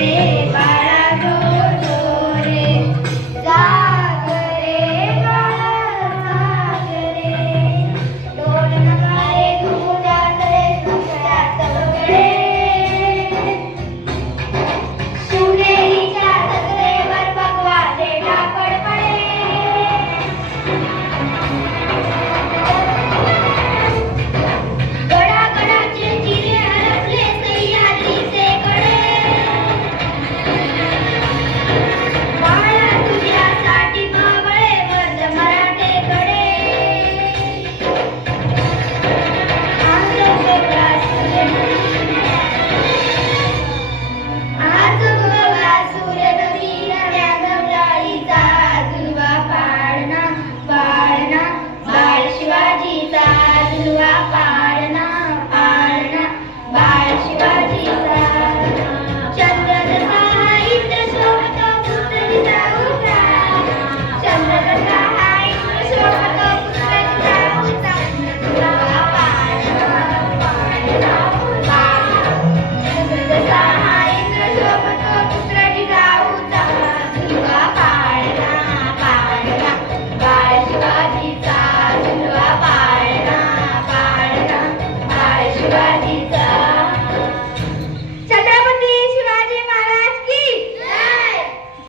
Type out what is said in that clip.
Yeah.